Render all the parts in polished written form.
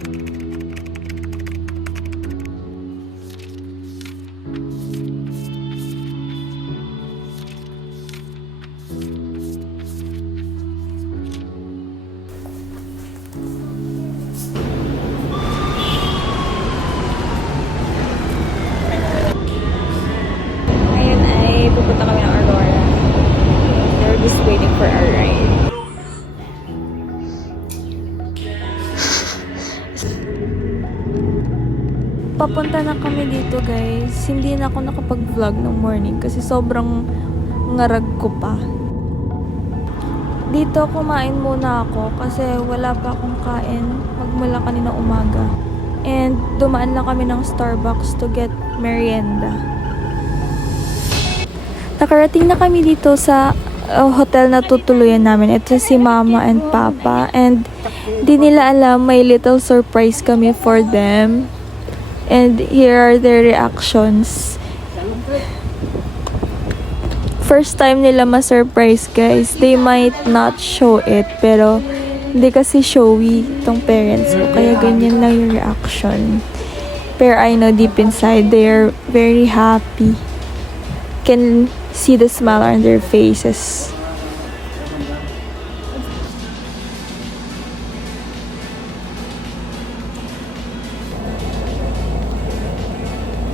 Ngayon ay pupunta kami ng Aurora. They're just waiting for our ride. Papunta na kami dito guys. Hindi na ako nakapag-vlog ng morning kasi sobrang ngarag ko pa. Dito kumain muna ako kasi wala pa akong kain magmula kanina umaga. And dumaan lang kami ng Starbucks to get merienda. Nakarating na kami dito sa hotel na tutuluyan namin. Ito si Mama and Papa. And di nila alam may little surprise kami for them. And here are their reactions. First time nila ma-surprise guys. They might not show it. Pero hindi kasi showy itong parents ko. Kaya ganyan lang yung reaction. Pero I know deep inside they are very happy. Can see the smile on their faces.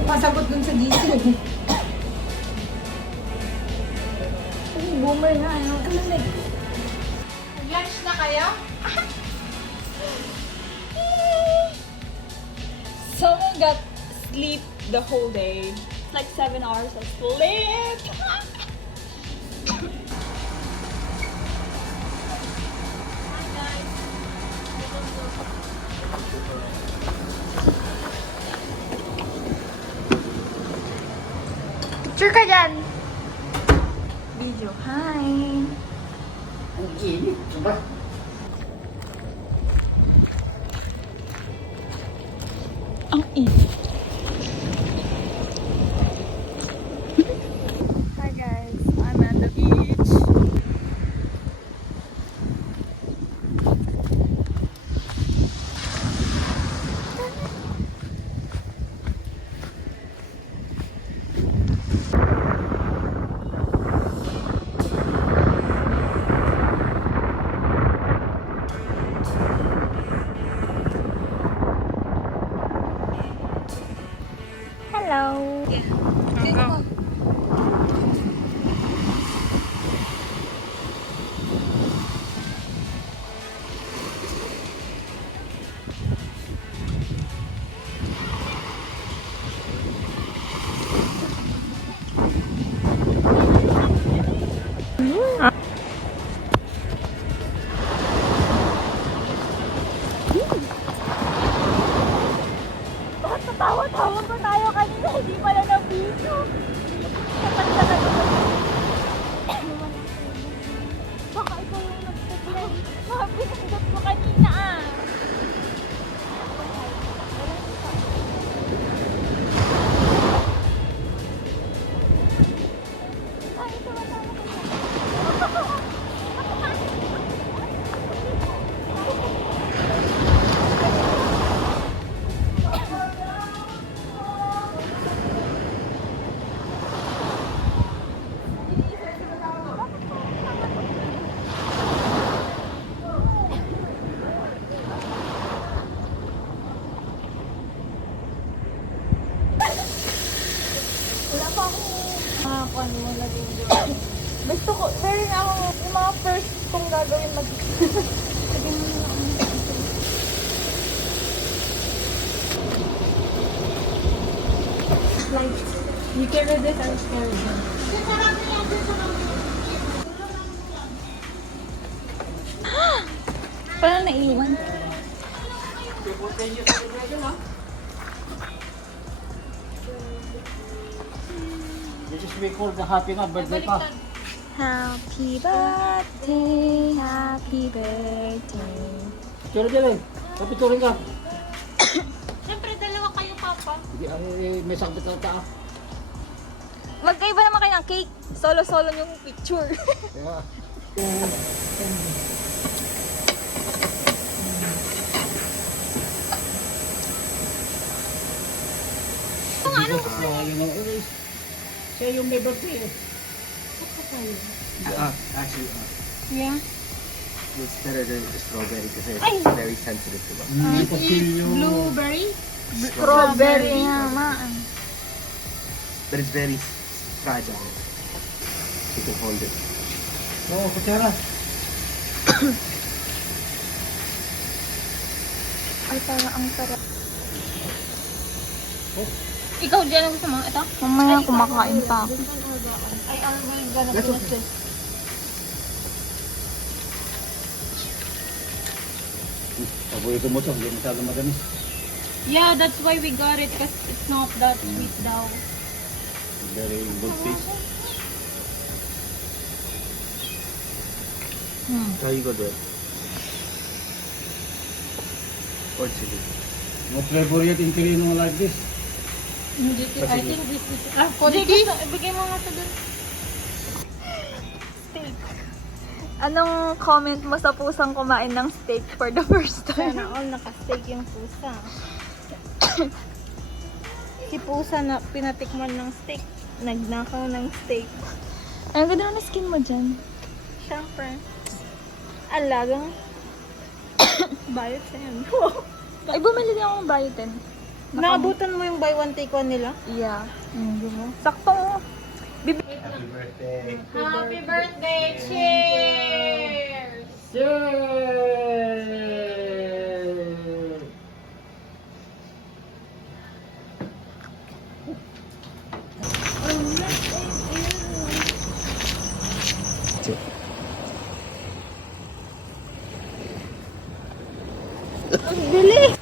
Pasabot dun sa GC. Boomer na, ano? Lunch na kayo? Someone got sleep the whole day. It's like 7 hours of sleep. Picture ka dyan. Video. Hi. Ang init, diba? Ang init. Hi guys, I'm at the beach. Hello. Tawa-tawa pa tayo kanina, hindi pala na video. Kapag talaga baka ikaw yung nagtaglan. Mga pinagdat mo kanina ah. Ay, tawa-tawa ka na. Wala pa akong makakuha mo na din doon. Gusto ko, meron ako yung mga first kong gagawin Lagyan mo na ako. Like, you carry this, I'll carry this. Parang naiwan. This is we call the happy nga birthday pa. Happy birthday, happy birthday. Picture din eh. Kapiturin ka. Siyempre, dalawa kayo, Papa. Hindi, ay, may sakbit na taa. Magkaiba naman kayo ng cake. Solo-solo yung picture. Kaya, Because, you know, siya yung may birthday. Actually, Yeah. it's better than the strawberry because it's Ay! very sensitive to us. Blueberry? Strawberry nga, ma. But it's very fragile. You can hold it. Oo, kutsara. Ay, parang ang sarap. Ikaw dyan ang gusto mo? Ito? Mamaya kumakain pa ako. I will gonna close this. Paborito mo to, hindi masyado madamis. Yeah, that's why we got it because it's not that sweet daw. Very good taste. How you go do it? Or chili? No flavor yet in Pilino like this. I think this is... Konti? Ibigay mo nga ito dun. Steak. Anong comment mo sa pusang kumain ng steak for the first time? Sana all naka-steak yung pusa. Si pusa na pinatikman ng steak. Nagnakaw ng steak. Ang ganda na skin mo dyan. Siyempre. Alagang biotin. Ay, bumili din ako ng biotin. Naabutan mo yung buy one take one nila? Yeah. Sakto. Happy birthday. Happy birthday! Cheers! Ang bilis!